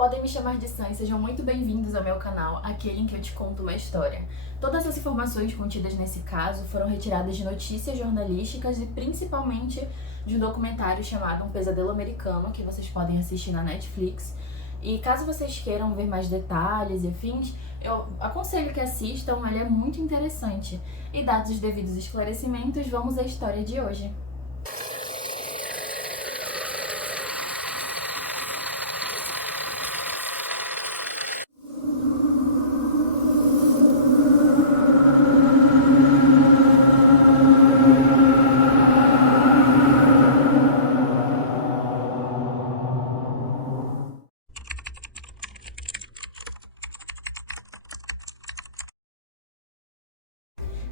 podem me chamar de Sam e sejam muito bem-vindos ao meu canal, aquele em que eu te conto uma história. Todas as informações contidas nesse caso foram retiradas de notícias jornalísticas e principalmente de um documentário chamado Um Pesadelo Americano, que vocês podem assistir na Netflix. E caso vocês queiram ver mais detalhes e afins, eu aconselho que assistam, ele é muito interessante. E dados os devidos esclarecimentos, vamos à história de hoje.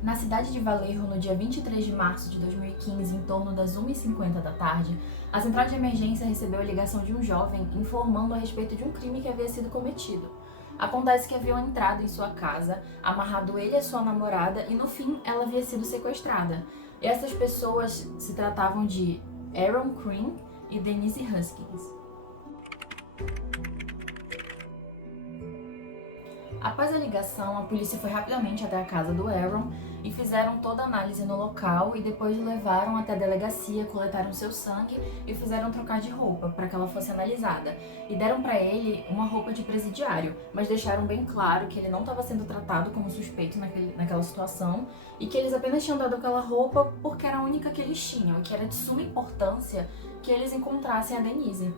Na cidade de Vallejo, no dia 23 de março de 2015, em torno das 1h50 da tarde, a central de emergência recebeu a ligação de um jovem informando a respeito de um crime que havia sido cometido. Acontece que haviam entrado em sua casa, amarrado ele e a sua namorada e no fim ela havia sido sequestrada. E essas pessoas se tratavam de Aaron Crean e Denise Huskins. Após a ligação, a polícia foi rapidamente até a casa do Aaron e fizeram toda a análise no local e depois levaram até a delegacia, coletaram seu sangue e fizeram trocar de roupa para que ela fosse analisada. E deram para ele uma roupa de presidiário, mas deixaram bem claro que ele não estava sendo tratado como suspeito naquela situação e que eles apenas tinham dado aquela roupa porque era a única que eles tinham e que era de suma importância que eles encontrassem a Denise.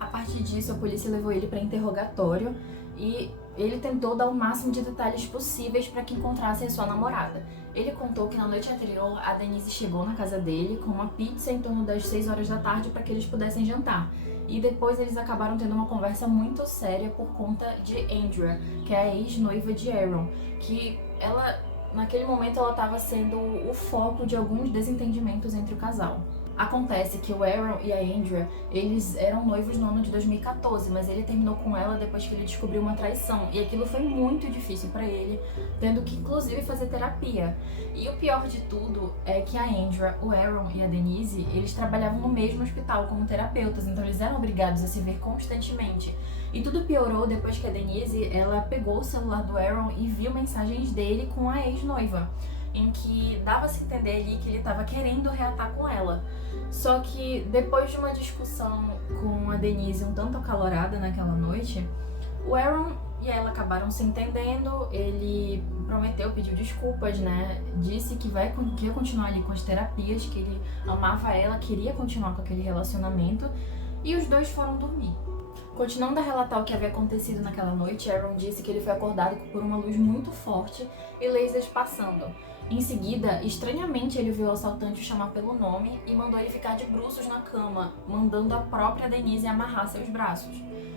A partir disso, a polícia levou ele para interrogatório e ele tentou dar o máximo de detalhes possíveis para que encontrassem a sua namorada. Ele contou que na noite anterior a Denise chegou na casa dele com uma pizza em torno das 6 horas da tarde para que eles pudessem jantar. E depois eles acabaram tendo uma conversa muito séria por conta de Andrea, que é a ex-noiva de Aaron, que naquele momento ela estava sendo o foco de alguns desentendimentos entre o casal. Acontece que o Aaron e a Andrea, eles eram noivos no ano de 2014, mas ele terminou com ela depois que ele descobriu uma traição. E aquilo foi muito difícil pra ele, tendo que inclusive fazer terapia. E o pior de tudo é que a Andrea, o Aaron e a Denise, eles trabalhavam no mesmo hospital como terapeutas, então eles eram obrigados a se ver constantemente. E tudo piorou depois que a Denise, ela pegou o celular do Aaron e viu mensagens dele com a ex-noiva, em que dava-se a entender ali que ele estava querendo reatar com ela. Só que depois de uma discussão com a Denise um tanto acalorada naquela noite, o Aaron e ela acabaram se entendendo, ele prometeu, pediu desculpas, né? Disse que ia continuar ali com as terapias, que ele amava ela, queria continuar com aquele relacionamento, e os dois foram dormir. Continuando a relatar o que havia acontecido naquela noite, Aaron disse que ele foi acordado por uma luz muito forte e lasers passando. Em seguida, estranhamente, ele viu o assaltante o chamar pelo nome e mandou ele ficar de bruços na cama, mandando a própria Denise amarrar seus braços.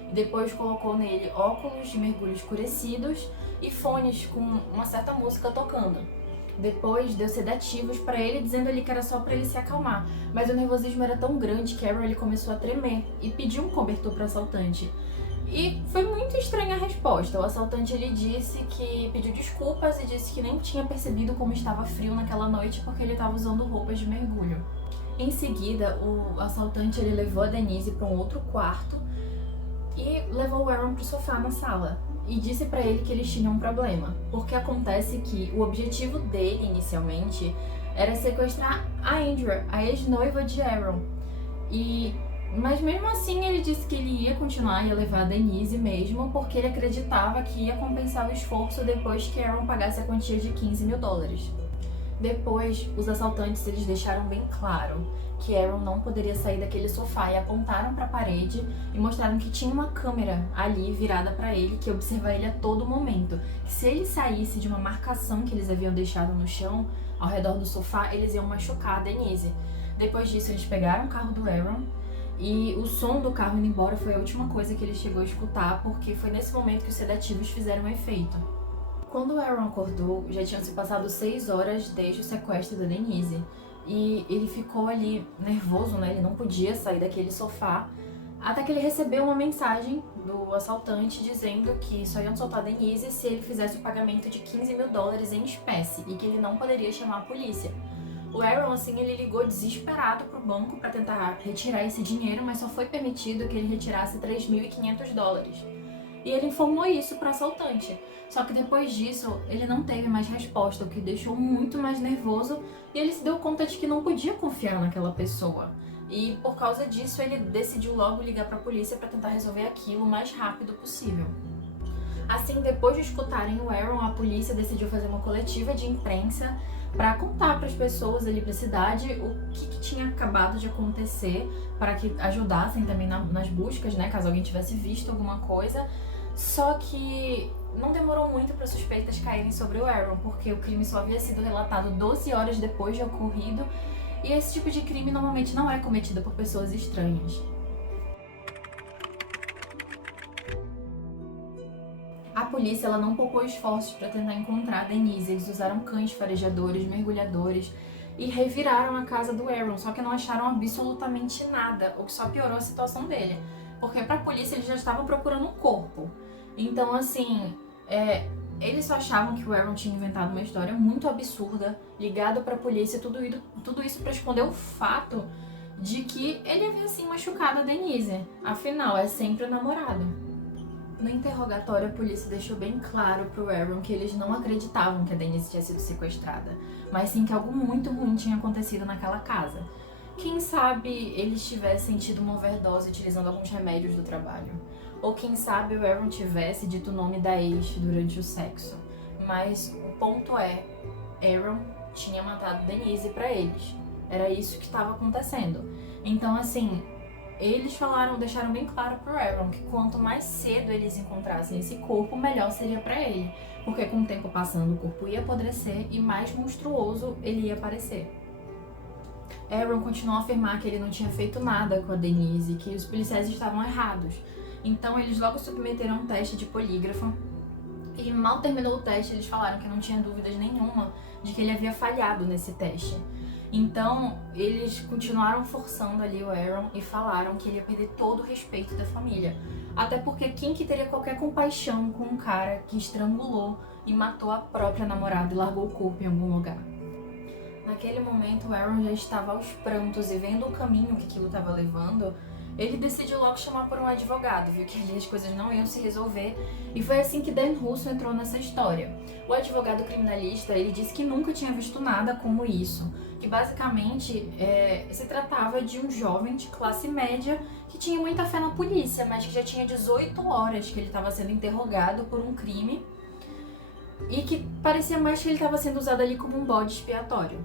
E depois colocou nele óculos de mergulho escurecidos e fones com uma certa música tocando. Depois deu sedativos para ele, dizendo ali que era só para ele se acalmar, mas o nervosismo era tão grande que Aaron ele começou a tremer e pediu um cobertor para o assaltante. E foi muito estranha a resposta. O assaltante ele disse que pediu desculpas e disse que nem tinha percebido como estava frio naquela noite porque ele estava usando roupas de mergulho. Em seguida, o assaltante ele levou a Denise para um outro quarto e levou o Aaron para o sofá na sala. E disse para ele que eles tinham um problema, porque acontece que o objetivo dele, inicialmente, era sequestrar a Andrea, a ex-noiva de Aaron. Mas mesmo assim ele disse que ele ia continuar, ia levar a Denise mesmo, porque ele acreditava que ia compensar o esforço depois que Aaron pagasse a quantia de $15 mil. Depois, os assaltantes eles deixaram bem claro que Aaron não poderia sair daquele sofá e apontaram para a parede e mostraram que tinha uma câmera ali virada para ele, que ia observar ele a todo momento. Que se ele saísse de uma marcação que eles haviam deixado no chão, ao redor do sofá, eles iam machucar a Denise. Depois disso, eles pegaram o carro do Aaron e o som do carro indo embora foi a última coisa que ele chegou a escutar, porque foi nesse momento que os sedativos fizeram efeito. Quando o Aaron acordou, já tinham se passado 6 horas desde o sequestro da Denise. E ele ficou ali nervoso, né? Ele não podia sair daquele sofá. Até que ele recebeu uma mensagem do assaltante dizendo que só iam soltar a Denise se ele fizesse o pagamento de $15 mil em espécie e que ele não poderia chamar a polícia. O Aaron, assim, ele ligou desesperado pro banco para tentar retirar esse dinheiro, mas só foi permitido que ele retirasse $3.500. E ele informou isso pro assaltante. Só que depois disso, ele não teve mais resposta, o que deixou muito mais nervoso, e ele se deu conta de que não podia confiar naquela pessoa. E por causa disso, ele decidiu logo ligar pra polícia para tentar resolver aquilo o mais rápido possível. Assim, depois de escutarem o Aaron, a polícia decidiu fazer uma coletiva de imprensa para contar para as pessoas ali pra cidade o que tinha acabado de acontecer, para que ajudassem também nas buscas, né, caso alguém tivesse visto alguma coisa. Só que não demorou muito para suspeitas caírem sobre o Aaron, porque o crime só havia sido relatado 12 horas depois de ocorrido, e esse tipo de crime normalmente não é cometido por pessoas estranhas. A polícia ela não poupou esforços para tentar encontrar a Denise. Eles usaram cães farejadores, mergulhadores e reviraram a casa do Aaron, só que não acharam absolutamente nada, o que só piorou a situação dele, porque para a polícia eles já estavam procurando um corpo. Então, assim, eles só achavam que o Aaron tinha inventado uma história muito absurda, ligado para a polícia, tudo isso para esconder o fato de que ele havia assim machucado a Denise. Afinal, é sempre o namorado. No interrogatório, a polícia deixou bem claro pro Aaron que eles não acreditavam que a Denise tinha sido sequestrada, mas sim que algo muito ruim tinha acontecido naquela casa. Quem sabe eles tivessem tido uma overdose utilizando alguns remédios do trabalho. Ou quem sabe o Aaron tivesse dito o nome da ex durante o sexo. Mas o ponto é, Aaron tinha matado Denise pra eles. Era isso que estava acontecendo. Então, assim, eles deixaram bem claro pro Aaron que quanto mais cedo eles encontrassem esse corpo, melhor seria pra ele. Porque com o tempo passando, o corpo ia apodrecer e mais monstruoso ele ia parecer. Aaron continuou a afirmar que ele não tinha feito nada com a Denise, que os policiais estavam errados. Então eles logo submeteram um teste de polígrafo e mal terminou o teste, eles falaram que não tinha dúvidas nenhuma de que ele havia falhado nesse teste. Então, eles continuaram forçando ali o Aaron e falaram que ele ia perder todo o respeito da família. Até porque quem que teria qualquer compaixão com um cara que estrangulou e matou a própria namorada e largou o corpo em algum lugar? Naquele momento, o Aaron já estava aos prantos e vendo o caminho que aquilo estava levando, ele decidiu logo chamar por um advogado, viu que ali as coisas não iam se resolver, e foi assim que Dan Russo entrou nessa história. O advogado criminalista, ele disse que nunca tinha visto nada como isso, que basicamente se tratava de um jovem de classe média que tinha muita fé na polícia, mas que já tinha 18 horas que ele estava sendo interrogado por um crime e que parecia mais que ele estava sendo usado ali como um bode expiatório.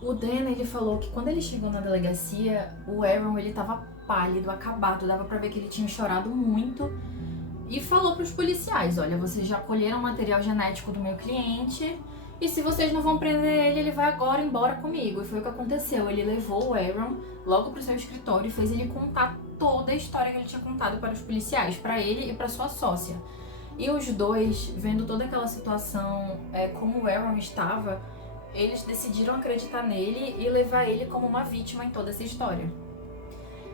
O Dan, ele falou que quando ele chegou na delegacia, o Aaron, ele tava pálido, acabado, dava pra ver que ele tinha chorado muito e falou pros policiais, olha, vocês já colheram material genético do meu cliente e se vocês não vão prender ele, ele vai agora embora comigo. E foi o que aconteceu, ele levou o Aaron logo pro seu escritório e fez ele contar toda a história que ele tinha contado para os policiais, para ele e para sua sócia. E os dois, vendo toda aquela situação, como o Aaron estava, eles decidiram acreditar nele e levar ele como uma vítima em toda essa história.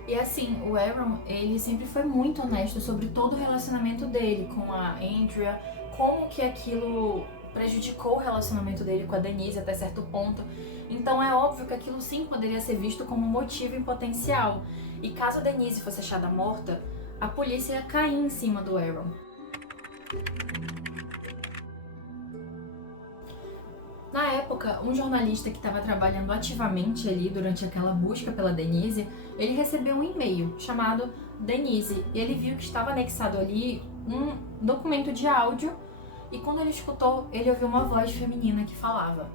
E assim, o Aaron, ele sempre foi muito honesto sobre todo o relacionamento dele com a Andrea, como que aquilo prejudicou o relacionamento dele com a Denise até certo ponto. Então é óbvio que aquilo sim poderia ser visto como motivo em potencial. E caso a Denise fosse achada morta, a polícia ia cair em cima do Aaron. Na época, um jornalista que estava trabalhando ativamente ali durante aquela busca pela Denise, ele recebeu um e-mail chamado Denise e ele viu que estava anexado ali um documento de áudio e quando ele escutou, ele ouviu uma voz feminina que falava: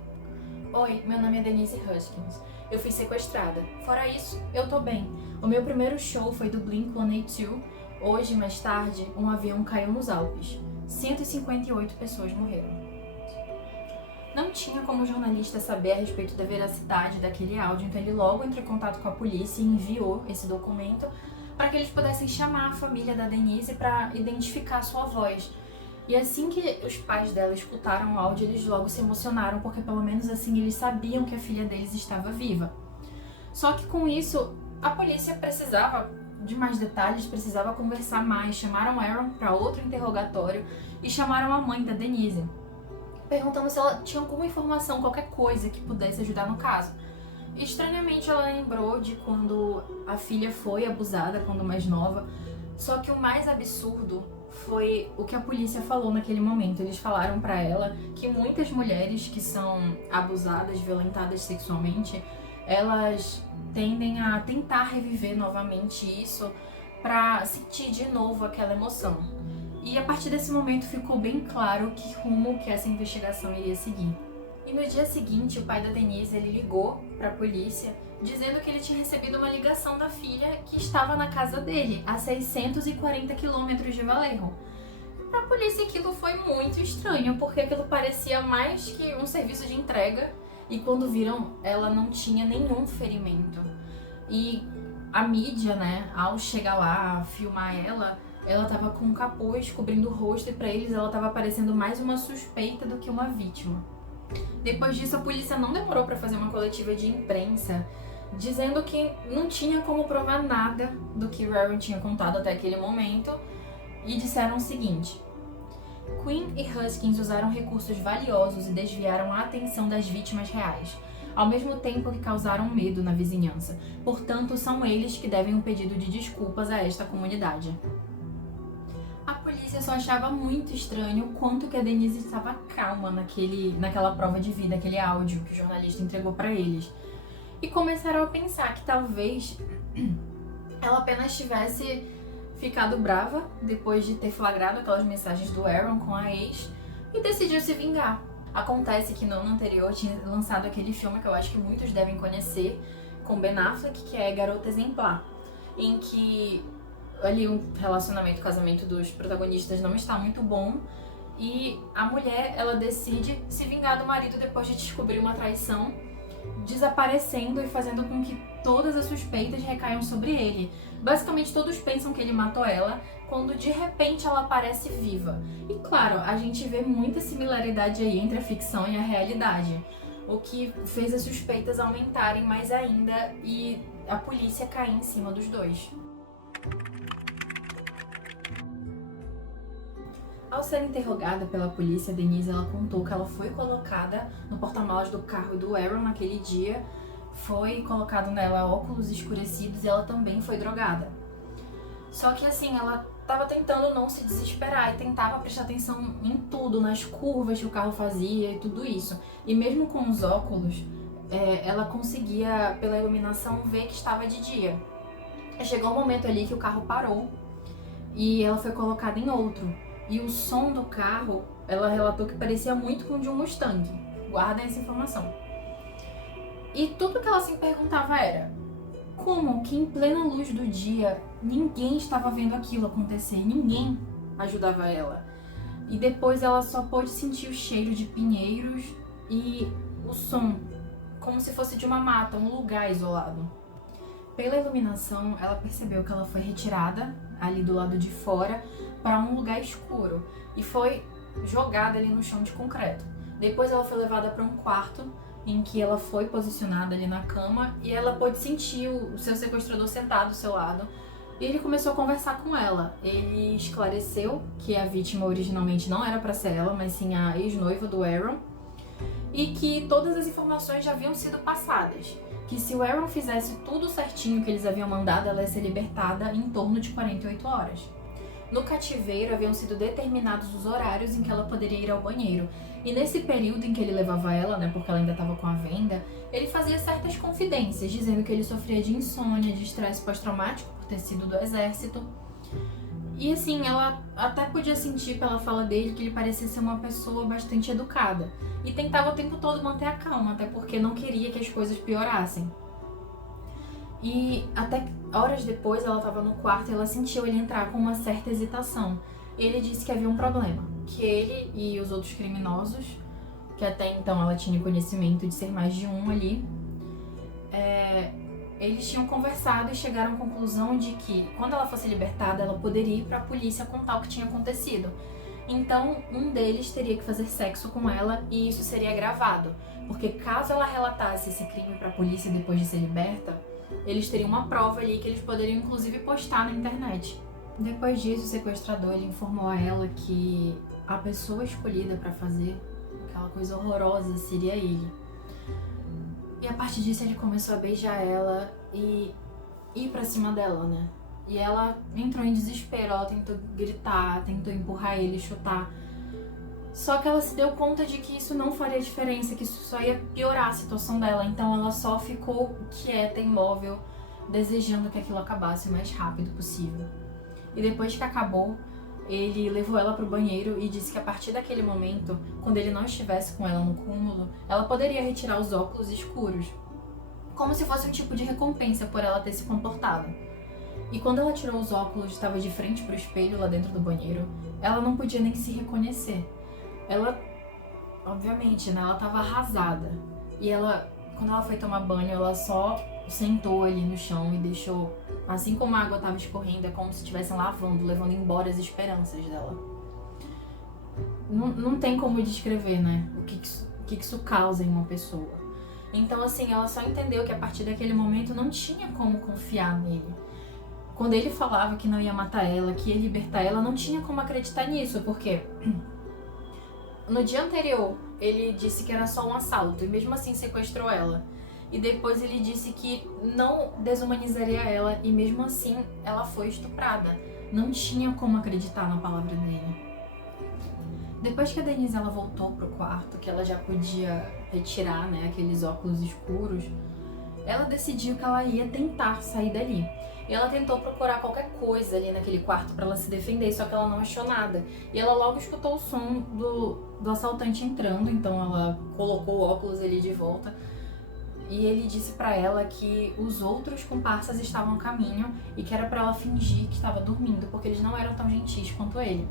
"Oi, meu nome é Denise Huskins. Eu fui sequestrada. Fora isso, eu tô bem. O meu primeiro show foi do Blink-182. Hoje, mais tarde, um avião caiu nos Alpes. 158 pessoas morreram." Não tinha como o jornalista saber a respeito da veracidade daquele áudio, então ele logo entrou em contato com a polícia e enviou esse documento para que eles pudessem chamar a família da Denise para identificar sua voz. E assim que os pais dela escutaram o áudio, eles logo se emocionaram, porque pelo menos assim eles sabiam que a filha deles estava viva. Só que com isso, a polícia precisava de mais detalhes, precisava conversar mais. Chamaram Aaron para outro interrogatório e chamaram a mãe da Denise. perguntando se ela tinha alguma informação, qualquer coisa que pudesse ajudar no caso. Estranhamente, ela lembrou de quando a filha foi abusada, quando mais nova. Só que o mais absurdo foi o que a polícia falou naquele momento. Eles falaram pra ela que muitas mulheres que são abusadas, violentadas sexualmente, elas tendem a tentar reviver novamente isso pra sentir de novo aquela emoção. E a partir desse momento ficou bem claro que rumo que essa investigação iria seguir. E no dia seguinte, o pai da Denise, ele ligou para a polícia dizendo que ele tinha recebido uma ligação da filha que estava na casa dele, a 640 quilômetros de Vallejo. Para a polícia aquilo foi muito estranho, porque aquilo parecia mais que um serviço de entrega, e quando viram, ela não tinha nenhum ferimento. E a mídia, né, ao chegar lá, filmar ela tava com um capuz cobrindo o rosto, e para eles ela tava parecendo mais uma suspeita do que uma vítima. Depois disso, a polícia não demorou para fazer uma coletiva de imprensa, dizendo que não tinha como provar nada do que Warren tinha contado até aquele momento, e disseram o seguinte: Quinn e Huskins usaram recursos valiosos e desviaram a atenção das vítimas reais, ao mesmo tempo que causaram medo na vizinhança. Portanto, são eles que devem um pedido de desculpas a esta comunidade. A polícia só achava muito estranho o quanto que a Denise estava calma naquela prova de vida, aquele áudio que o jornalista entregou para eles. E começaram a pensar que talvez ela apenas tivesse ficado brava depois de ter flagrado aquelas mensagens do Aaron com a ex e decidiu se vingar. Acontece que no ano anterior tinha lançado aquele filme que eu acho que muitos devem conhecer, com Ben Affleck, que é Garota Exemplar, em que ali um relacionamento, o casamento dos protagonistas não está muito bom, e a mulher, ela decide se vingar do marido depois de descobrir uma traição, desaparecendo e fazendo com que todas as suspeitas recaiam sobre ele. Basicamente todos pensam que ele matou ela, quando de repente ela aparece viva. E claro, a gente vê muita similaridade aí entre a ficção e a realidade, o que fez as suspeitas aumentarem mais ainda e a polícia cair em cima dos dois. Ao ser interrogada pela polícia, Denise ela contou que ela foi colocada no porta-malas do carro do Aaron naquele dia, foi colocado nela óculos escurecidos e ela também foi drogada. Só que assim, ela estava tentando não se desesperar e tentava prestar atenção em tudo, nas curvas que o carro fazia e tudo isso. E mesmo com os óculos, ela conseguia, pela iluminação, ver que estava de dia. Chegou um momento ali que o carro parou e ela foi colocada em outro. E o som do carro, ela relatou que parecia muito com o de um Mustang. Guardem essa informação. E tudo que ela se perguntava era: como que em plena luz do dia ninguém estava vendo aquilo acontecer? Ninguém ajudava ela. E depois ela só pôde sentir o cheiro de pinheiros e o som, como se fosse de uma mata, um lugar isolado. Pela iluminação, ela percebeu que ela foi retirada ali do lado de fora para um lugar escuro e foi jogada ali no chão de concreto. Depois ela foi levada para um quarto em que ela foi posicionada ali na cama e ela pôde sentir o seu sequestrador sentado ao seu lado. E ele começou a conversar com ela. Ele esclareceu que a vítima originalmente não era para ser ela, mas sim a ex-noiva do Aaron, e que todas as informações já haviam sido passadas. Que se o Aaron fizesse tudo certinho que eles haviam mandado, ela ia ser libertada em torno de 48 horas. No cativeiro haviam sido determinados os horários em que ela poderia ir ao banheiro. E nesse período em que ele levava ela, né, porque ela ainda estava com a venda, ele fazia certas confidências, dizendo que ele sofria de insônia, de estresse pós-traumático por ter sido do exército. E assim, ela até podia sentir pela fala dele que ele parecia ser uma pessoa bastante educada. E tentava o tempo todo manter a calma, até porque não queria que as coisas piorassem. E até horas depois ela estava no quarto e ela sentiu ele entrar com uma certa hesitação. Ele disse que havia um problema, que ele e os outros criminosos, que até então ela tinha conhecimento de ser mais de um ali, eles tinham conversado e chegaram à conclusão de que, quando ela fosse libertada, ela poderia ir para a polícia contar o que tinha acontecido. Então, um deles teria que fazer sexo com ela e isso seria gravado, porque caso ela relatasse esse crime para a polícia depois de ser liberta, eles teriam uma prova ali que eles poderiam inclusive postar na internet. Depois disso, o sequestrador ele informou a ela que a pessoa escolhida para fazer aquela coisa horrorosa seria ele. E a partir disso ele começou a beijar ela e ir pra cima dela, né? E ela entrou em desespero, ela tentou gritar, tentou empurrar ele, chutar. Só que ela se deu conta de que isso não faria diferença, que isso só ia piorar a situação dela. Então ela só ficou quieta, imóvel, desejando que aquilo acabasse o mais rápido possível. E depois que acabou, ele levou ela pro banheiro e disse que a partir daquele momento, quando ele não estivesse com ela no cúmulo, ela poderia retirar os óculos escuros, como se fosse um tipo de recompensa por ela ter se comportado. E quando ela tirou os óculos e estava de frente pro espelho lá dentro do banheiro, ela não podia nem se reconhecer. Ela, obviamente, né, ela tava arrasada. E ela, quando ela foi tomar banho, ela só sentou ali no chão e deixou, assim como a água tava escorrendo, é como se estivessem lavando, levando embora as esperanças dela. Não tem como descrever, né, o que isso causa em uma pessoa. Então, assim, ela só entendeu que a partir daquele momento não tinha como confiar nele. Quando ele falava que não ia matar ela, que ia libertar ela, não tinha como acreditar nisso, porque no dia anterior ele disse que era só um assalto e mesmo assim sequestrou ela. E depois ele disse que não desumanizaria ela e mesmo assim ela foi estuprada. Não tinha como acreditar na palavra dele. Depois que a Denise ela voltou pro quarto, que ela já podia retirar, né, aqueles óculos escuros, ela decidiu que ela ia tentar sair dali. E ela tentou procurar qualquer coisa ali naquele quarto pra ela se defender, só que ela não achou nada. E ela logo escutou o som do assaltante entrando, então ela colocou o óculos ali de volta. E ele disse pra ela que os outros comparsas estavam a caminho e que era pra ela fingir que estava dormindo, porque eles não eram tão gentis quanto ele.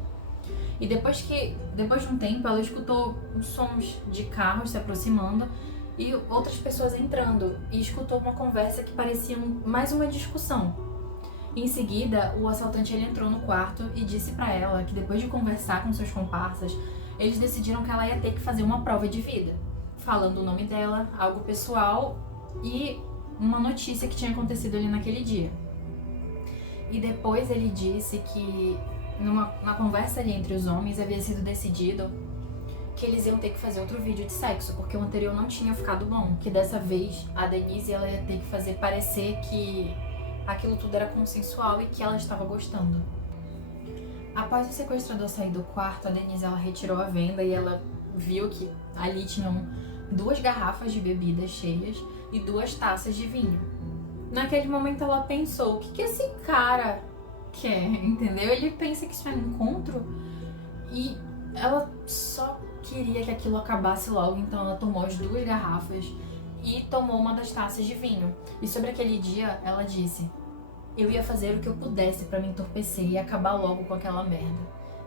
E depois de um tempo, ela escutou os sons de carros se aproximando e outras pessoas entrando, e escutou uma conversa que parecia mais uma discussão. Em seguida, o assaltante ele entrou no quarto e disse pra ela que depois de conversar com seus comparsas, eles decidiram que ela ia ter que fazer uma prova de vida, falando o nome dela, algo pessoal e uma notícia que tinha acontecido ali naquele dia. E depois ele disse que na conversa ali entre os homens havia sido decidido que eles iam ter que fazer outro vídeo de sexo, porque o anterior não tinha ficado bom, que dessa vez a Denise ela ia ter que fazer parecer que aquilo tudo era consensual e que ela estava gostando. Após o sequestrador sair do quarto, a Denise ela retirou a venda e ela viu que ali tinham 2 garrafas de bebida cheias e 2 taças de vinho. Naquele momento ela pensou, o que esse cara quer, entendeu? Ele pensa que isso é um encontro e ela só queria que aquilo acabasse logo, então ela tomou as 2 garrafas e tomou uma das taças de vinho. E sobre aquele dia, ela disse: eu ia fazer o que eu pudesse pra me entorpecer e acabar logo com aquela merda.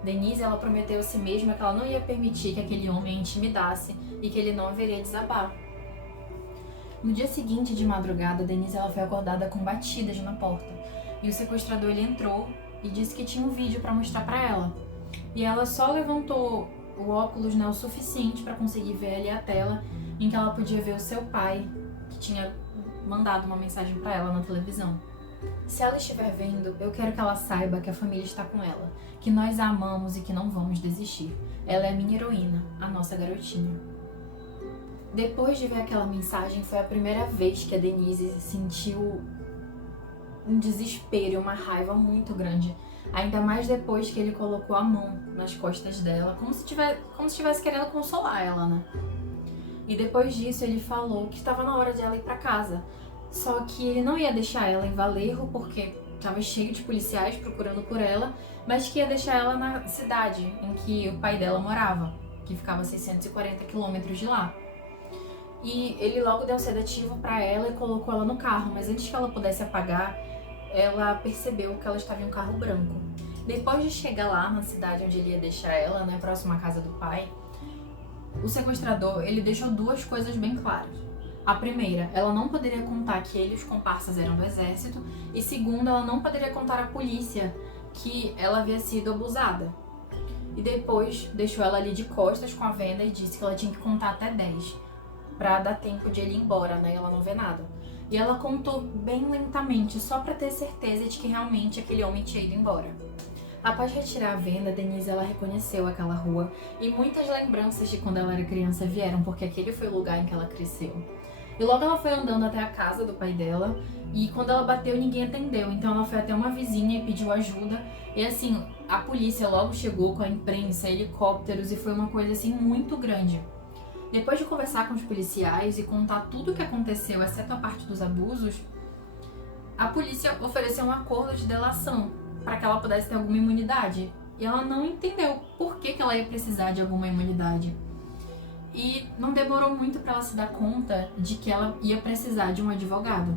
Denise, ela prometeu a si mesma que ela não ia permitir que aquele homem a intimidasse e que ele não haveria desabar. No dia seguinte, de madrugada, Denise ela foi acordada com batidas na porta. E o sequestrador ele entrou e disse que tinha um vídeo pra mostrar pra ela. E ela só levantou o óculos, né, o suficiente pra conseguir ver ali a tela em que ela podia ver o seu pai, que tinha mandado uma mensagem pra ela na televisão. Se ela estiver vendo, eu quero que ela saiba que a família está com ela, que nós a amamos e que não vamos desistir. Ela é a minha heroína, a nossa garotinha. Depois de ver aquela mensagem, foi a primeira vez que a Denise sentiu um desespero e uma raiva muito grande. Ainda mais depois que ele colocou a mão nas costas dela, como se estivesse querendo consolar ela, né? E depois disso ele falou que estava na hora de ela ir pra casa. Só que ele não ia deixar ela em Vallejo, porque estava cheio de policiais procurando por ela, mas que ia deixar ela na cidade em que o pai dela morava, que ficava a 640 quilômetros de lá. E ele logo deu um sedativo pra ela e colocou ela no carro, mas antes que ela pudesse apagar, ela percebeu que ela estava em um carro branco. Depois de chegar lá na cidade onde ele ia deixar ela, né, próximo à casa do pai, o sequestrador, ele deixou 2 coisas bem claras. A primeira, ela não poderia contar que ele e os comparsas eram do exército. E segunda, ela não poderia contar à polícia que ela havia sido abusada. E depois, deixou ela ali de costas com a venda e disse que ela tinha que contar até 10 pra dar tempo de ele ir embora, né, e ela não vê nada. E ela contou bem lentamente, só pra ter certeza de que realmente aquele homem tinha ido embora. Após retirar a venda, Denise ela reconheceu aquela rua e muitas lembranças de quando ela era criança vieram, porque aquele foi o lugar em que ela cresceu. E logo ela foi andando até a casa do pai dela e quando ela bateu ninguém atendeu, então ela foi até uma vizinha e pediu ajuda. E assim, a polícia logo chegou com a imprensa, helicópteros e foi uma coisa assim muito grande. Depois de conversar com os policiais e contar tudo o que aconteceu, exceto a parte dos abusos, a polícia ofereceu um acordo de delação para que ela pudesse ter alguma imunidade. E ela não entendeu por que ela ia precisar de alguma imunidade. E não demorou muito para ela se dar conta de que ela ia precisar de um advogado.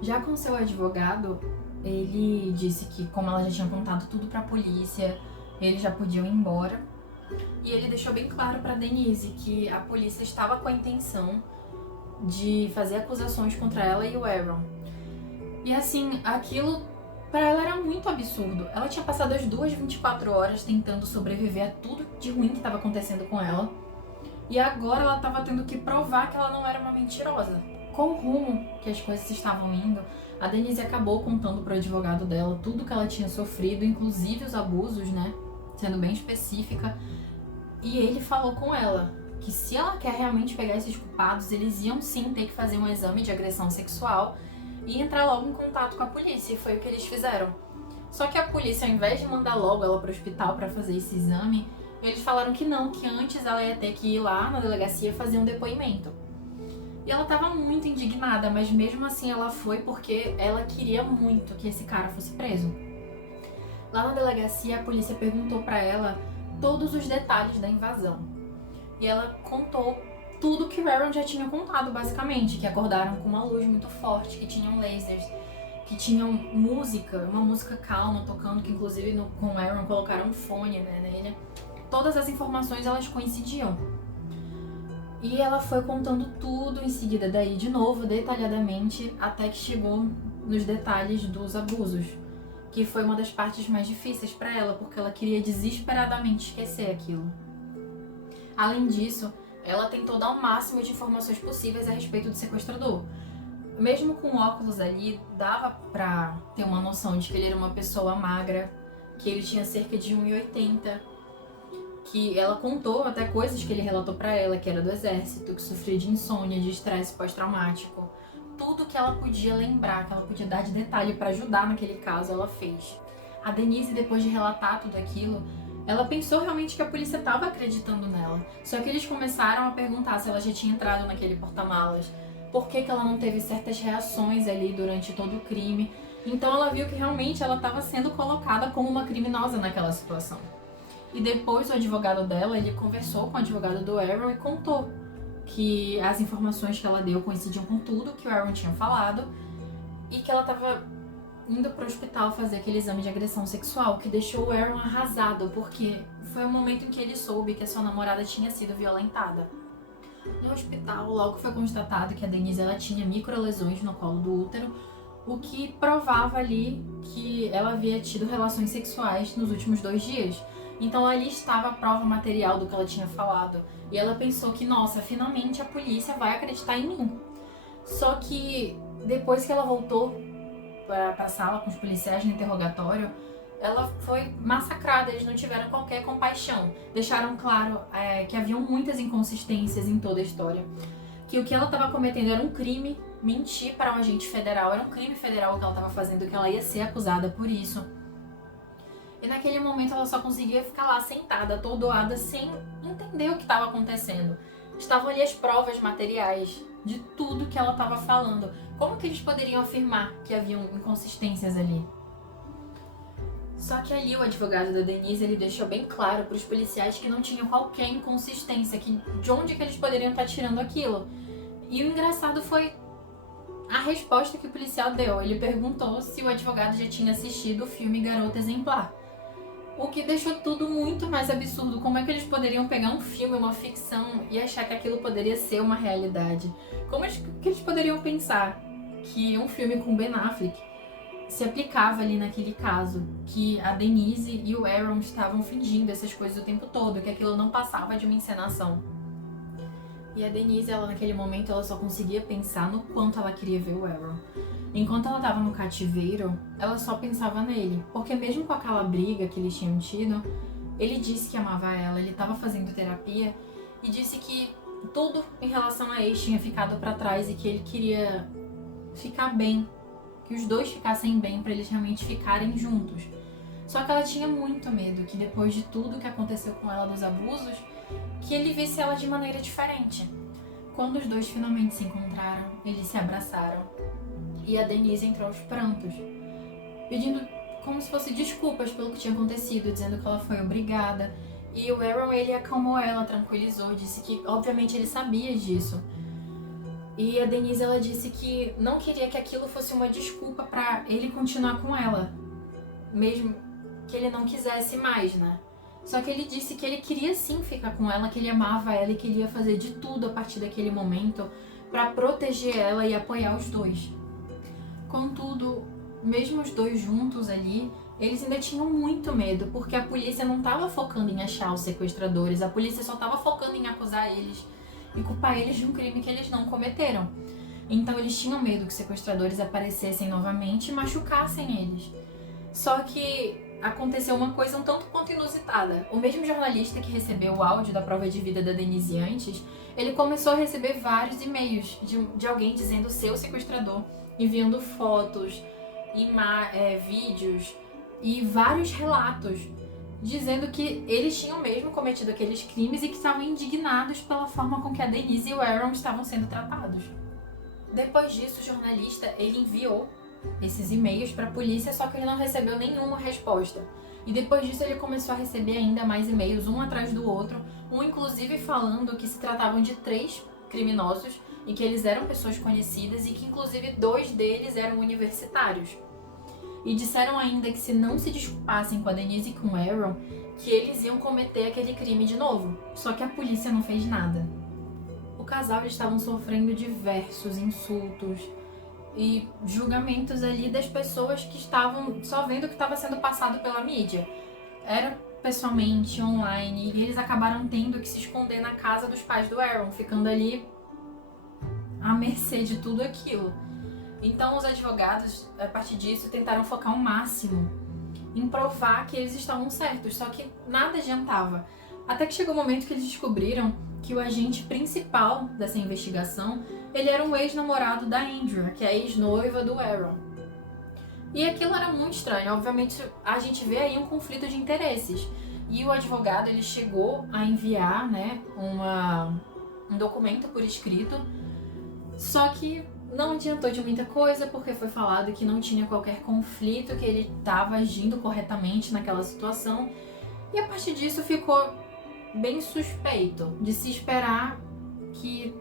Já com seu advogado, ele disse que, como ela já tinha contado tudo para a polícia, eles já podiam ir embora. E ele deixou bem claro para Denise que a polícia estava com a intenção de fazer acusações contra ela e o Aaron. E assim, aquilo para ela era muito absurdo. Ela tinha passado as 24 horas tentando sobreviver a tudo de ruim que estava acontecendo com ela. E agora ela estava tendo que provar que ela não era uma mentirosa. Com o rumo que as coisas estavam indo, a Denise acabou contando pro advogado dela tudo que ela tinha sofrido, inclusive os abusos, né? Sendo bem específica. E ele falou com ela que se ela quer realmente pegar esses culpados, eles iam sim ter que fazer um exame de agressão sexual e entrar logo em contato com a polícia, e foi o que eles fizeram. Só que a polícia, ao invés de mandar logo ela pro hospital para fazer esse exame, eles falaram que não, que antes ela ia ter que ir lá na delegacia fazer um depoimento. E ela tava muito indignada, mas mesmo assim ela foi porque ela queria muito que esse cara fosse preso. Lá na delegacia, a polícia perguntou para ela todos os detalhes da invasão. E ela contou tudo que Aaron já tinha contado, basicamente. Que acordaram com uma luz muito forte, que tinham lasers, que tinham música, uma música calma tocando, que inclusive com Aaron colocaram um fone, né, nele. Todas as informações, elas coincidiam. E ela foi contando tudo em seguida daí, de novo, detalhadamente, até que chegou nos detalhes dos abusos. Que foi uma das partes mais difíceis para ela, porque ela queria desesperadamente esquecer aquilo. Além disso, ela tentou dar o máximo de informações possíveis a respeito do sequestrador. Mesmo com óculos ali, dava pra ter uma noção de que ele era uma pessoa magra, que ele tinha cerca de 1,80, que ela contou até coisas que ele relatou pra ela, que era do exército, que sofria de insônia, de estresse pós-traumático. Tudo que ela podia lembrar, que ela podia dar de detalhe pra ajudar naquele caso, ela fez. A Denise, depois de relatar tudo aquilo, ela pensou realmente que a polícia estava acreditando nela. Só que eles começaram a perguntar se ela já tinha entrado naquele porta-malas, por que ela não teve certas reações ali durante todo o crime. Então ela viu que realmente ela estava sendo colocada como uma criminosa naquela situação. E depois o advogado dela, ele conversou com o advogado do Aaron e contou que as informações que ela deu coincidiam com tudo que o Aaron tinha falado e que ela estava indo pro hospital fazer aquele exame de agressão sexual, que deixou o Aaron arrasado, porque foi o momento em que ele soube que a sua namorada tinha sido violentada. No hospital, logo foi constatado que a Denise ela tinha microlesões no colo do útero, o que provava ali que ela havia tido relações sexuais nos últimos 2 dias. Então ali estava a prova material do que ela tinha falado. E ela pensou que, nossa, finalmente a polícia vai acreditar em mim. Só que depois que ela voltou para a sala com os policiais no interrogatório, ela foi massacrada, eles não tiveram qualquer compaixão. Deixaram claro que haviam muitas inconsistências em toda a história. Que o que ela estava cometendo era um crime, mentir para um agente federal, era um crime federal que ela estava fazendo, que ela ia ser acusada por isso. E naquele momento ela só conseguia ficar lá sentada, atordoada, sem entender o que estava acontecendo. Estavam ali as provas materiais de tudo que ela estava falando. Como que eles poderiam afirmar que haviam inconsistências ali? Só que ali o advogado da Denise, ele deixou bem claro para os policiais que não tinham qualquer inconsistência, que de onde que eles poderiam estar tirando aquilo. E o engraçado foi a resposta que o policial deu. Ele perguntou se o advogado já tinha assistido o filme Garota Exemplar. O que deixou tudo muito mais absurdo. Como é que eles poderiam pegar um filme, uma ficção, e achar que aquilo poderia ser uma realidade? Como que eles poderiam pensar que um filme com Ben Affleck se aplicava ali naquele caso? Que a Denise e o Aaron estavam fingindo essas coisas o tempo todo, que aquilo não passava de uma encenação. E a Denise, ela naquele momento, ela só conseguia pensar no quanto ela queria ver o Aaron. Enquanto ela estava no cativeiro, ela só pensava nele, porque mesmo com aquela briga que eles tinham tido, ele disse que amava ela, ele estava fazendo terapia e disse que tudo em relação a ex tinha ficado para trás e que ele queria ficar bem, que os dois ficassem bem para eles realmente ficarem juntos. Só que ela tinha muito medo que depois de tudo que aconteceu com ela nos abusos, que ele visse ela de maneira diferente. Quando os dois finalmente se encontraram, eles se abraçaram e a Denise entrou aos prantos, pedindo como se fosse desculpas pelo que tinha acontecido, dizendo que ela foi obrigada. E o Aaron, ele acalmou ela, tranquilizou, disse que obviamente ele sabia disso. E a Denise, ela disse que não queria que aquilo fosse uma desculpa pra ele continuar com ela, mesmo que ele não quisesse mais, né? Só que ele disse que ele queria sim ficar com ela, que ele amava ela e que ele ia fazer de tudo a partir daquele momento pra proteger ela e apoiar os dois. Contudo, mesmo os dois juntos ali, eles ainda tinham muito medo, porque a polícia não estava focando em achar os sequestradores, a polícia só estava focando em acusar eles e culpar eles de um crime que eles não cometeram. Então eles tinham medo que os sequestradores aparecessem novamente e machucassem eles. Só que aconteceu uma coisa um tanto quanto inusitada. O mesmo jornalista que recebeu o áudio da prova de vida da Denise antes, ele começou a receber vários e-mails de alguém dizendo ser o sequestrador, enviando fotos, vídeos e vários relatos dizendo que eles tinham mesmo cometido aqueles crimes e que estavam indignados pela forma com que a Denise e o Aaron estavam sendo tratados. Depois disso, o jornalista ele enviou esses e-mails para a polícia, só que ele não recebeu nenhuma resposta. E depois disso ele começou a receber ainda mais e-mails, um atrás do outro, um inclusive falando que se tratavam de 3 criminosos e que eles eram pessoas conhecidas e que inclusive 2 deles eram universitários. E disseram ainda que se não se desculpassem com a Denise e com o Aaron, que eles iam cometer aquele crime de novo. Só que a polícia não fez nada. O casal eles estavam sofrendo diversos insultos e julgamentos ali das pessoas que estavam só vendo o que estava sendo passado pela mídia. Era pessoalmente, online, e eles acabaram tendo que se esconder na casa dos pais do Aaron, ficando ali à mercê de tudo aquilo. Então os advogados, a partir disso, tentaram focar ao máximo em provar que eles estavam certos, só que nada adiantava. Até que chegou o momento que eles descobriram que o agente principal dessa investigação, ele era um ex-namorado da Andrea, que é a ex-noiva do Aaron. E aquilo era muito estranho, obviamente a gente vê aí um conflito de interesses. E o advogado, ele chegou a enviar, né, um documento por escrito, só que não adiantou de muita coisa, porque foi falado que não tinha qualquer conflito, que ele estava agindo corretamente naquela situação. E a partir disso ficou bem suspeito de se esperar que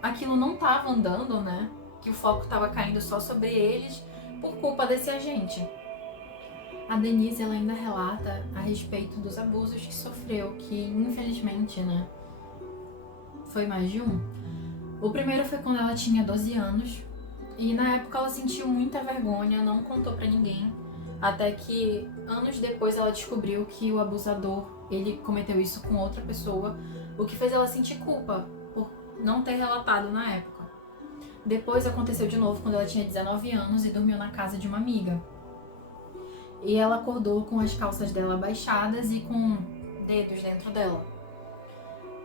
aquilo não estava andando, né? Que o foco estava caindo só sobre eles por culpa desse agente. A Denise, ela ainda relata a respeito dos abusos que sofreu, que infelizmente, né, foi mais de um. O primeiro foi quando ela tinha 12 anos e na época ela sentiu muita vergonha, não contou pra ninguém, até que anos depois ela descobriu que o abusador, ele cometeu isso com outra pessoa, o que fez ela sentir culpa por não ter relatado na época. Depois aconteceu de novo quando ela tinha 19 anos e dormiu na casa de uma amiga. E ela acordou com as calças dela abaixadas e com dedos dentro dela.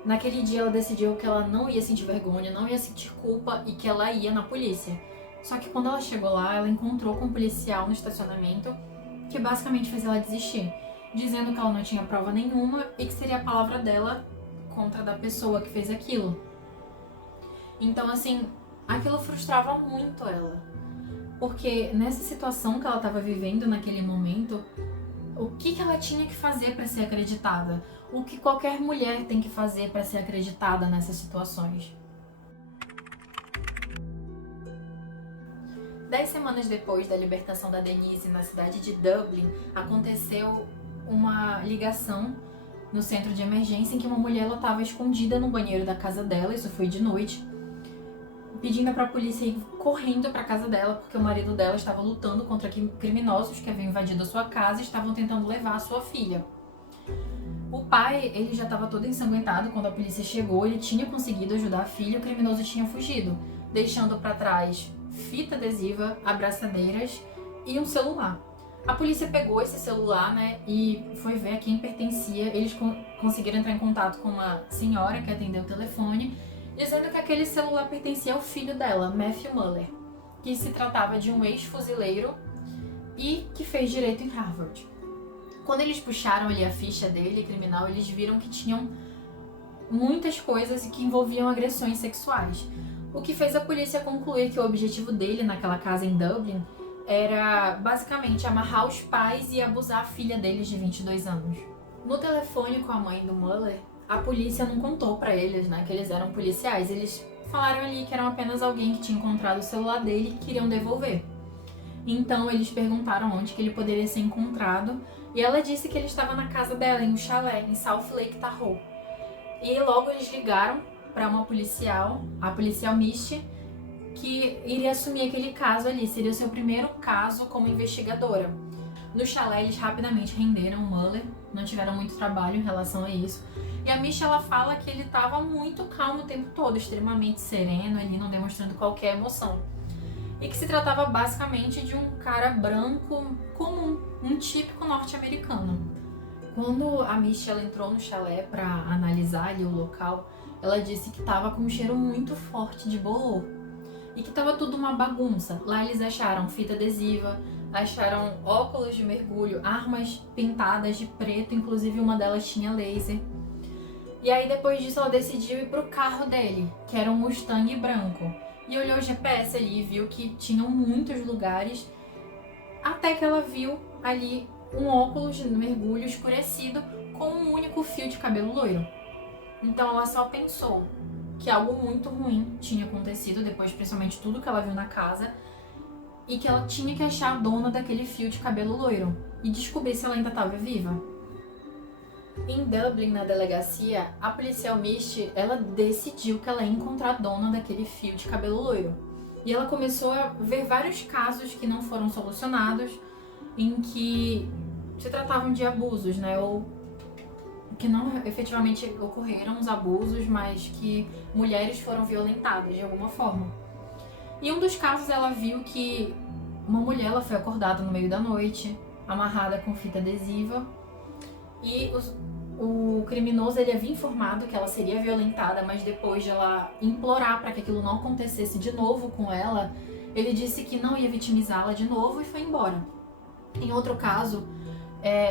Naquele dia ela decidiu que ela não ia sentir vergonha, não ia sentir culpa e que ela ia na polícia. Só que quando ela chegou lá, ela encontrou com um policial no estacionamento que basicamente fez ela desistir, dizendo que ela não tinha prova nenhuma e que seria a palavra dela contra a da pessoa que fez aquilo. Então, assim, aquilo frustrava muito ela. Porque nessa situação que ela estava vivendo naquele momento, o que ela tinha que fazer para ser acreditada? O que qualquer mulher tem que fazer para ser acreditada nessas situações? 10 semanas depois da libertação da Denise na cidade de Dublin, aconteceu uma ligação no centro de emergência em que uma mulher estava escondida no banheiro da casa dela, isso foi de noite, pedindo para a polícia ir correndo para a casa dela porque o marido dela estava lutando contra criminosos que haviam invadido a sua casa e estavam tentando levar a sua filha. O pai, ele já estava todo ensanguentado quando a polícia chegou, ele tinha conseguido ajudar a filha e o criminoso tinha fugido, deixando para trás fita adesiva, abraçadeiras e um celular. A polícia pegou esse celular, né, e foi ver a quem pertencia. Eles conseguiram entrar em contato com uma senhora que atendeu o telefone, dizendo que aquele celular pertencia ao filho dela, Matthew Muller, que se tratava de um ex-fuzileiro e que fez direito em Harvard. Quando eles puxaram ali a ficha dele, criminal, eles viram que tinham muitas coisas que envolviam agressões sexuais. O que fez a polícia concluir que o objetivo dele naquela casa em Dublin era basicamente amarrar os pais e abusar a filha deles de 22 anos. No telefone com a mãe do Muller, a polícia não contou pra eles, né, que eles eram policiais. Eles falaram ali que eram apenas alguém que tinha encontrado o celular dele e queriam devolver. Então eles perguntaram onde que ele poderia ser encontrado e ela disse que ele estava na casa dela, em um chalé, em South Lake Tahoe. E logo eles ligaram para uma policial, a policial Misty, que iria assumir aquele caso ali, seria o seu primeiro caso como investigadora. No chalé eles rapidamente renderam o Muller, não tiveram muito trabalho em relação a isso. E a Misty, ela fala que ele estava muito calmo o tempo todo, extremamente sereno ali, não demonstrando qualquer emoção. E que se tratava basicamente de um cara branco comum, um típico norte-americano. Quando a Misty ela entrou no chalé para analisar ali o local, ela disse que estava com um cheiro muito forte de bolor e que estava tudo uma bagunça. Lá eles acharam fita adesiva, acharam óculos de mergulho, armas pintadas de preto, inclusive uma delas tinha laser. E aí depois disso ela decidiu ir pro carro dele, que era um Mustang branco. E olhou o GPS ali e viu que tinham muitos lugares, até que ela viu ali um óculos de mergulho escurecido com um único fio de cabelo loiro. Então ela só pensou que algo muito ruim tinha acontecido depois, principalmente tudo que ela viu na casa, e que ela tinha que achar a dona daquele fio de cabelo loiro e descobrir se ela ainda estava viva. Em Dublin, na delegacia, a policial Misty, ela decidiu que ela ia encontrar a dona daquele fio de cabelo loiro. E ela começou a ver vários casos que não foram solucionados, em que se tratavam de abusos, né? Ou que não efetivamente ocorreram os abusos, mas que mulheres foram violentadas de alguma forma. E um dos casos ela viu que uma mulher ela foi acordada no meio da noite, amarrada com fita adesiva, e o criminoso ele havia informado que ela seria violentada, mas depois de ela implorar para que aquilo não acontecesse de novo com ela, ele disse que não ia vitimizá-la de novo e foi embora. Em outro caso,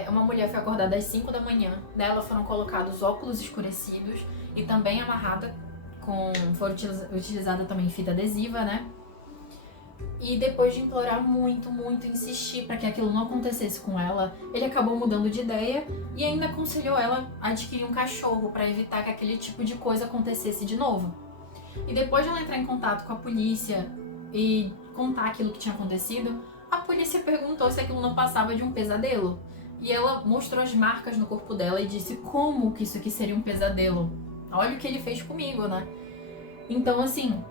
uma mulher foi acordada às 5 da manhã, nela foram colocados óculos escurecidos e também amarrada foi utilizada também fita adesiva, né? E depois de implorar muito, insistir para que aquilo não acontecesse com ela, ele acabou mudando de ideia e ainda aconselhou ela a adquirir um cachorro para evitar que aquele tipo de coisa acontecesse de novo. E depois de ela entrar em contato com a polícia e contar aquilo que tinha acontecido, a polícia perguntou se aquilo não passava de um pesadelo. E ela mostrou as marcas no corpo dela e disse: como que isso aqui seria um pesadelo? Olha o que ele fez comigo, né? Então, assim,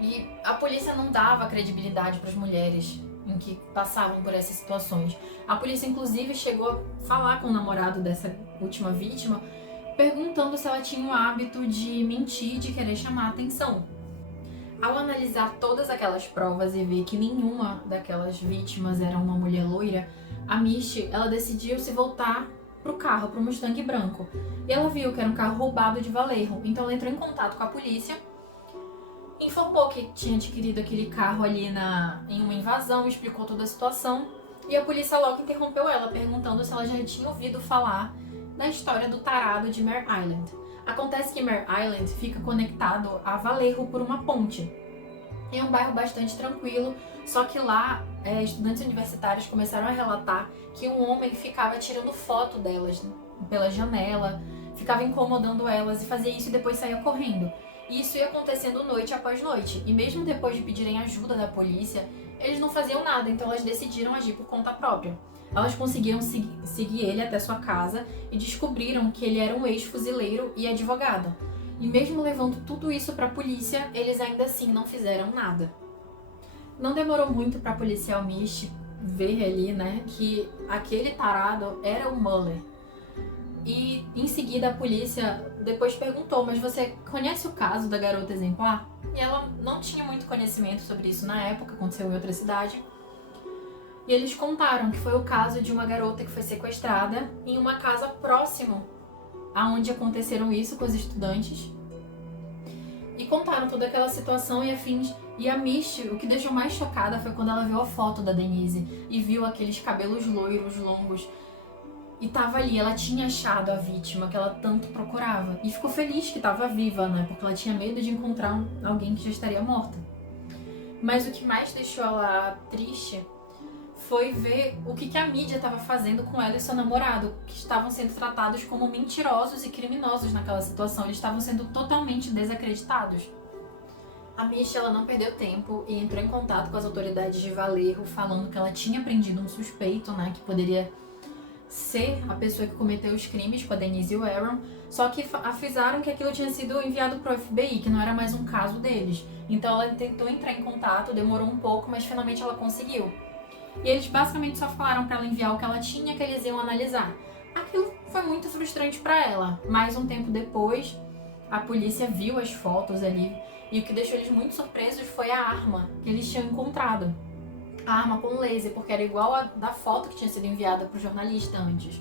e a polícia não dava credibilidade para as mulheres em que passavam por essas situações. A polícia, inclusive, chegou a falar com o namorado dessa última vítima, perguntando se ela tinha o hábito de mentir, de querer chamar a atenção. Ao analisar todas aquelas provas e ver que nenhuma daquelas vítimas era uma mulher loira, a Misty, ela decidiu se voltar pro carro, pro Mustang branco. E ela viu que era um carro roubado de valerro, então ela entrou em contato com a polícia, informou que tinha adquirido aquele carro ali em uma invasão, explicou toda a situação, e a polícia logo interrompeu ela, perguntando se ela já tinha ouvido falar da história do tarado de Mare Island. Acontece que Mare Island fica conectado a Vallejo por uma ponte. É um bairro bastante tranquilo, só que lá estudantes universitários começaram a relatar que um homem ficava tirando foto delas pela janela, ficava incomodando elas e fazia isso e depois saía correndo. E isso ia acontecendo noite após noite. E mesmo depois de pedirem ajuda da polícia, eles não faziam nada, então elas decidiram agir por conta própria. Elas conseguiram seguir ele até sua casa e descobriram que ele era um ex-fuzileiro e advogado. E mesmo levando tudo isso para a polícia, eles ainda assim não fizeram nada. Não demorou muito para a policial Misty ver ali, né, que aquele tarado era o Muller. E em seguida a polícia depois perguntou: mas você conhece o caso da garota exemplar? e ela não tinha muito conhecimento sobre isso na época, aconteceu em outra cidade. E eles contaram que foi o caso de uma garota que foi sequestrada em uma casa próximo aonde aconteceram isso com os estudantes. E contaram toda aquela situação e afins. E a Misty, o que deixou mais chocada foi quando ela viu a foto da Denise e viu aqueles cabelos loiros, longos. E tava ali, ela tinha achado a vítima que ela tanto procurava. E ficou feliz que tava viva, né? Porque ela tinha medo de encontrar alguém que já estaria morta. Mas o que mais deixou ela triste foi ver o que a mídia estava fazendo com ela e seu namorado, que estavam sendo tratados como mentirosos e criminosos naquela situação. Eles estavam sendo totalmente desacreditados. A Misty, ela não perdeu tempo e entrou em contato com as autoridades de Vallejo, falando que ela tinha prendido um suspeito, né, que poderia ser a pessoa que cometeu os crimes com a Denise e o Aaron, só que avisaram que aquilo tinha sido enviado para o FBI, que não era mais um caso deles. Então ela tentou entrar em contato, demorou um pouco, mas finalmente ela conseguiu. E eles basicamente só falaram para ela enviar o que ela tinha, que eles iam analisar. Aquilo foi muito frustrante para ela. Mais um tempo depois, a polícia viu as fotos ali e o que deixou eles muito surpresos foi a arma que eles tinham encontrado. A arma com laser, porque era igual a da foto que tinha sido enviada para o jornalista antes.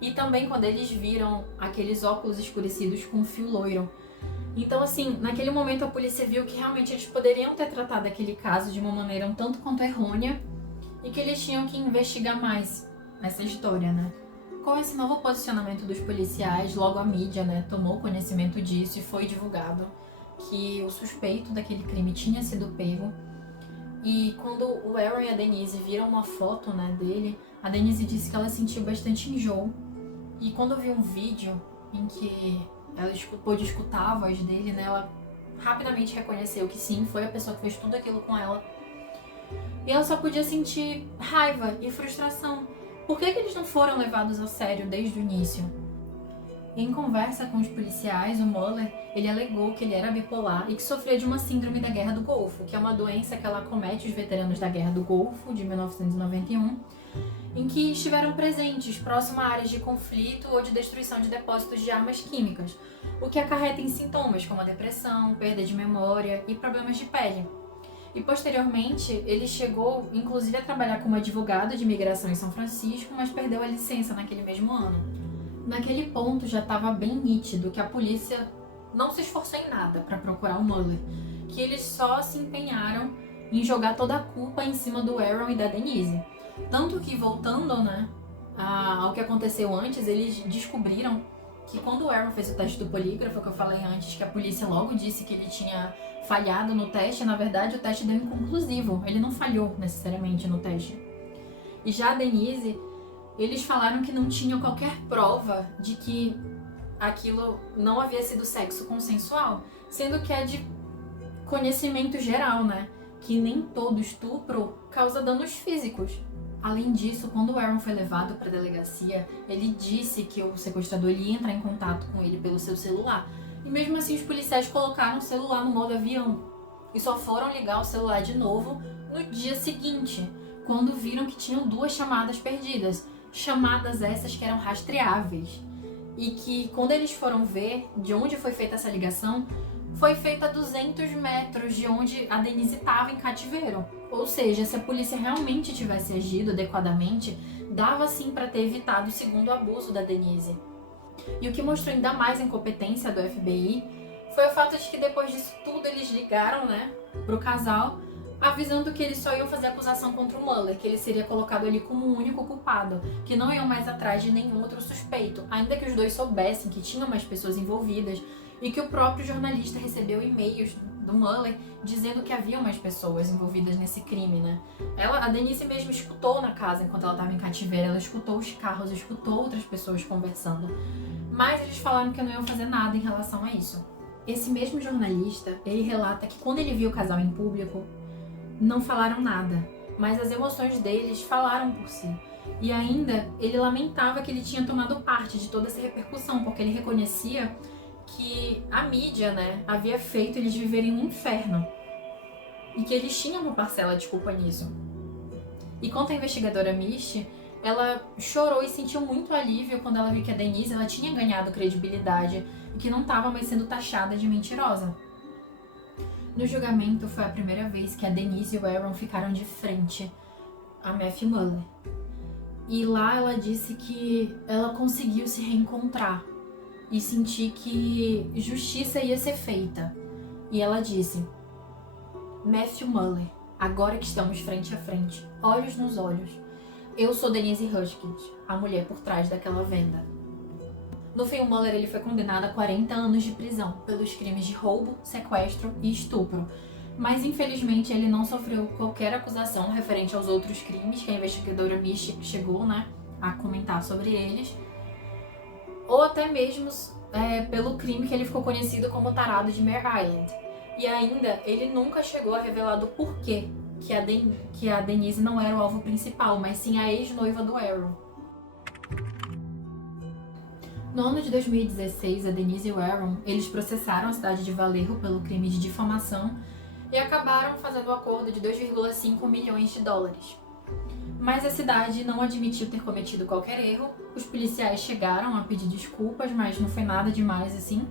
E também quando eles viram aqueles óculos escurecidos com fio loiro. Então, assim, naquele momento a polícia viu que realmente eles poderiam ter tratado aquele caso de uma maneira um tanto quanto errônea e que eles tinham que investigar mais essa história, né? Com esse novo posicionamento dos policiais, logo a mídia, né, tomou conhecimento disso e foi divulgado que o suspeito daquele crime tinha sido pego. E quando o Aaron e a Denise viram uma foto, né, dele, a Denise disse que ela sentiu bastante enjoo. E quando viu um vídeo em que ela pôde escutar a voz dele, né, ela rapidamente reconheceu que sim, foi a pessoa que fez tudo aquilo com ela. E ela só podia sentir raiva e frustração. Por que eles não foram levados a sério desde o início? Em conversa com os policiais, o Mueller, ele alegou que ele era bipolar e que sofria de uma síndrome da Guerra do Golfo, que é uma doença que ela acomete os veteranos da Guerra do Golfo, de 1991, em que estiveram presentes próximo a áreas de conflito ou de destruição de depósitos de armas químicas, o que acarreta em sintomas como a depressão, perda de memória e problemas de pele. E posteriormente, ele chegou inclusive a trabalhar como advogado de imigração em São Francisco, mas perdeu a licença naquele mesmo ano. Naquele ponto já estava bem nítido que a polícia não se esforçou em nada para procurar o Mueller, que eles só se empenharam em jogar toda a culpa em cima do Aaron e da Denise. Tanto que, voltando, né, ao que aconteceu antes, eles descobriram que quando o Aaron fez o teste do polígrafo, que eu falei antes, que a polícia logo disse que ele tinha falhado no teste, na verdade o teste deu inconclusivo, ele não falhou necessariamente no teste. E já a Denise, eles falaram que não tinham qualquer prova de que aquilo não havia sido sexo consensual, sendo que é de conhecimento geral, né, que nem todo estupro causa danos físicos. Além disso, quando o Aaron foi levado para a delegacia, ele disse que o sequestrador ia entrar em contato com ele pelo seu celular. E mesmo assim, os policiais colocaram o celular no modo avião. E só foram ligar o celular de novo no dia seguinte, quando viram que tinham 2 chamadas perdidas. Chamadas essas que eram rastreáveis. E que, quando eles foram ver de onde foi feita essa ligação, foi feita a 200 metros de onde a Denise estava em cativeiro. Ou seja, se a polícia realmente tivesse agido adequadamente, dava sim para ter evitado o segundo abuso da Denise. E o que mostrou ainda mais a incompetência do FBI foi o fato de que depois disso tudo eles ligaram, né, pro casal, avisando que eles só iam fazer acusação contra o Mueller, que ele seria colocado ali como o único culpado, que não iam mais atrás de nenhum outro suspeito, ainda que os dois soubessem que tinham mais pessoas envolvidas e que o próprio jornalista recebeu e-mails do Mueller dizendo que haviam mais pessoas envolvidas nesse crime, né? A Denise mesmo escutou na casa enquanto ela estava em cativeiro, ela escutou os carros, escutou outras pessoas conversando, mas eles falaram que não iam fazer nada em relação a isso. Esse mesmo jornalista, ele relata que quando ele viu o casal em público, não falaram nada, mas as emoções deles falaram por si. E ainda, ele lamentava que ele tinha tomado parte de toda essa repercussão, porque ele reconhecia que a mídia, né, havia feito eles viverem no inferno. E que eles tinham uma parcela de culpa nisso. E quanto à investigadora Misty, ela chorou e sentiu muito alívio quando ela viu que a Denise ela tinha ganhado credibilidade e que não estava mais sendo taxada de mentirosa. No julgamento, foi a primeira vez que a Denise e o Aaron ficaram de frente a Matthew Muller. E lá ela disse que ela conseguiu se reencontrar e sentir que justiça ia ser feita. E ela disse: Matthew Muller, agora que estamos frente a frente, olhos nos olhos, eu sou Denise Hutchins, a mulher por trás daquela venda. No fim, o Muller ele foi condenado a 40 anos de prisão pelos crimes de roubo, sequestro e estupro. Mas, infelizmente, ele não sofreu qualquer acusação referente aos outros crimes que a investigadora Mish chegou, a comentar sobre eles. Ou até mesmo pelo crime que ele ficou conhecido como tarado de Mare Island. E ainda, ele nunca chegou a revelar do porquê que a Denise não era o alvo principal, mas sim a ex-noiva do Aaron. No ano de 2016, a Denise e o Aaron, eles processaram a cidade de Vallejo pelo crime de difamação e acabaram fazendo um acordo de 2,5 milhões de dólares. Mas a cidade não admitiu ter cometido qualquer erro, os policiais chegaram a pedir desculpas, mas não foi nada demais assim.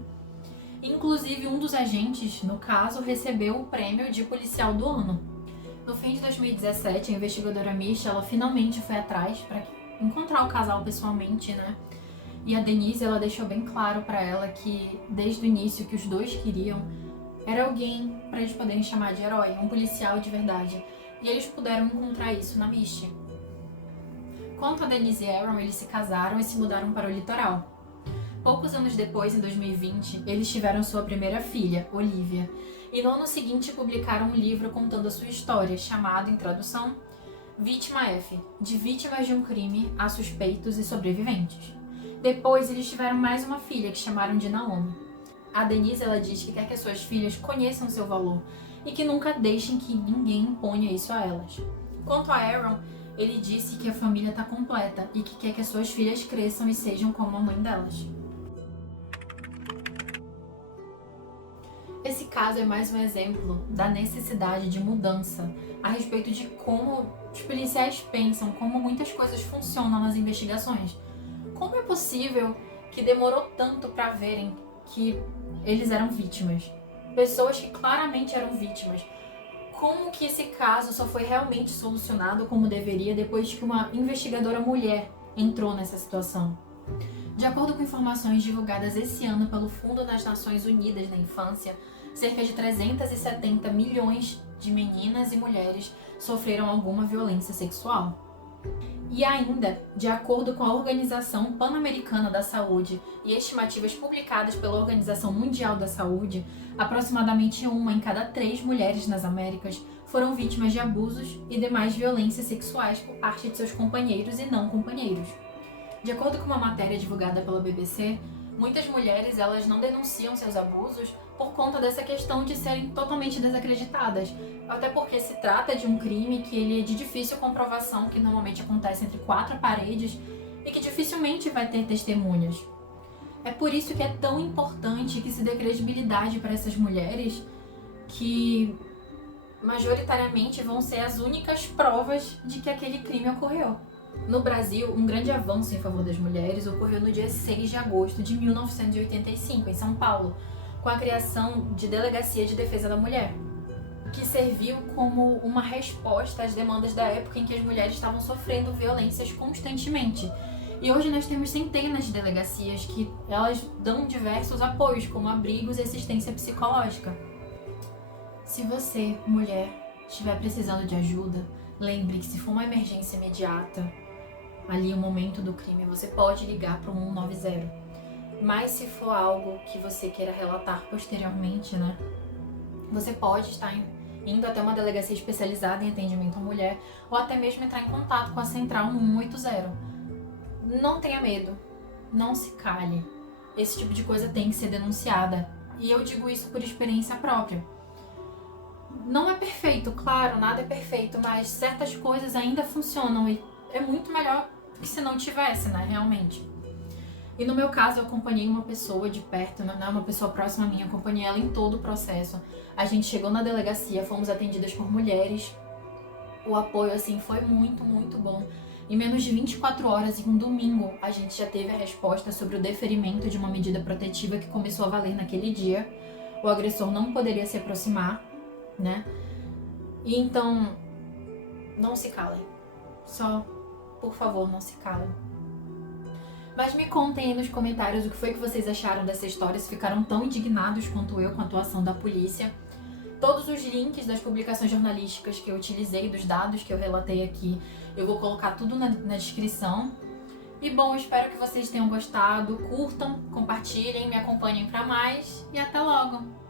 Inclusive, um dos agentes, no caso, recebeu o prêmio de policial do ano. No fim de 2017, a investigadora Mish, ela finalmente foi atrás para encontrar o casal pessoalmente, E a Denise, ela deixou bem claro para ela que, desde o início, que os dois queriam era alguém para eles poderem chamar de herói, um policial de verdade. E eles puderam encontrar isso na Misty. Quanto a Denise e Aaron, eles se casaram e se mudaram para o litoral. Poucos anos depois, em 2020, eles tiveram sua primeira filha, Olivia. E no ano seguinte publicaram um livro contando a sua história, chamado, em tradução, Vítima F, de vítimas de um crime a suspeitos e sobreviventes. Depois, eles tiveram mais uma filha, que chamaram de Naomi. A Denise, ela diz que quer que as suas filhas conheçam seu valor e que nunca deixem que ninguém imponha isso a elas. Quanto a Aaron, ele disse que a família está completa e que quer que as suas filhas cresçam e sejam como a mãe delas. Esse caso é mais um exemplo da necessidade de mudança a respeito de como os policiais pensam, como muitas coisas funcionam nas investigações. Como é possível que demorou tanto para verem que eles eram vítimas? Pessoas que claramente eram vítimas. Como que esse caso só foi realmente solucionado como deveria depois que uma investigadora mulher entrou nessa situação? De acordo com informações divulgadas esse ano pelo Fundo das Nações Unidas da Infância, cerca de 370 milhões de meninas e mulheres sofreram alguma violência sexual. E ainda, de acordo com a Organização Pan-Americana da Saúde e estimativas publicadas pela Organização Mundial da Saúde, aproximadamente 1 em cada 3 mulheres nas Américas foram vítimas de abusos e demais violências sexuais por parte de seus companheiros e não companheiros. De acordo com uma matéria divulgada pela BBC, muitas mulheres elas não denunciam seus abusos por conta dessa questão de serem totalmente desacreditadas, até porque se trata de um crime que ele é de difícil comprovação, que normalmente acontece entre 4 paredes e que dificilmente vai ter testemunhas. É por isso que é tão importante que se dê credibilidade para essas mulheres que majoritariamente vão ser as únicas provas de que aquele crime ocorreu. No Brasil, um grande avanço em favor das mulheres ocorreu no dia 6 de agosto de 1985, em São Paulo, com a criação de Delegacia de Defesa da Mulher, que serviu como uma resposta às demandas da época em que as mulheres estavam sofrendo violências constantemente. E hoje nós temos centenas de delegacias que elas dão diversos apoios, como abrigos e assistência psicológica. Se você, mulher, estiver precisando de ajuda, lembre que se for uma emergência imediata, ali o momento do crime, você pode ligar para o 190. Mas se for algo que você queira relatar posteriormente, você pode estar indo até uma delegacia especializada em atendimento à mulher ou até mesmo entrar em contato com a central 180. Não tenha medo, não se cale. Esse tipo de coisa tem que ser denunciada. E eu digo isso por experiência própria. Não é perfeito, claro, nada é perfeito, mas certas coisas ainda funcionam e é muito melhor que se não tivesse, realmente. E no meu caso, eu acompanhei uma pessoa de perto, uma pessoa próxima a mim, acompanhei ela em todo o processo. A gente chegou na delegacia, fomos atendidas por mulheres. O apoio, foi muito, muito bom. Em menos de 24 horas, em um domingo, a gente já teve a resposta sobre o deferimento de uma medida protetiva que começou a valer naquele dia. O agressor não poderia se aproximar né? E então, não se calem. Só, por favor, não se calem. Mas me contem aí nos comentários o que foi que vocês acharam dessa história, se ficaram tão indignados quanto eu com a atuação da polícia. Todos os links das publicações jornalísticas que eu utilizei, dos dados que eu relatei aqui, eu vou colocar tudo na descrição. E bom, espero que vocês tenham gostado, curtam, compartilhem, me acompanhem para mais e até logo!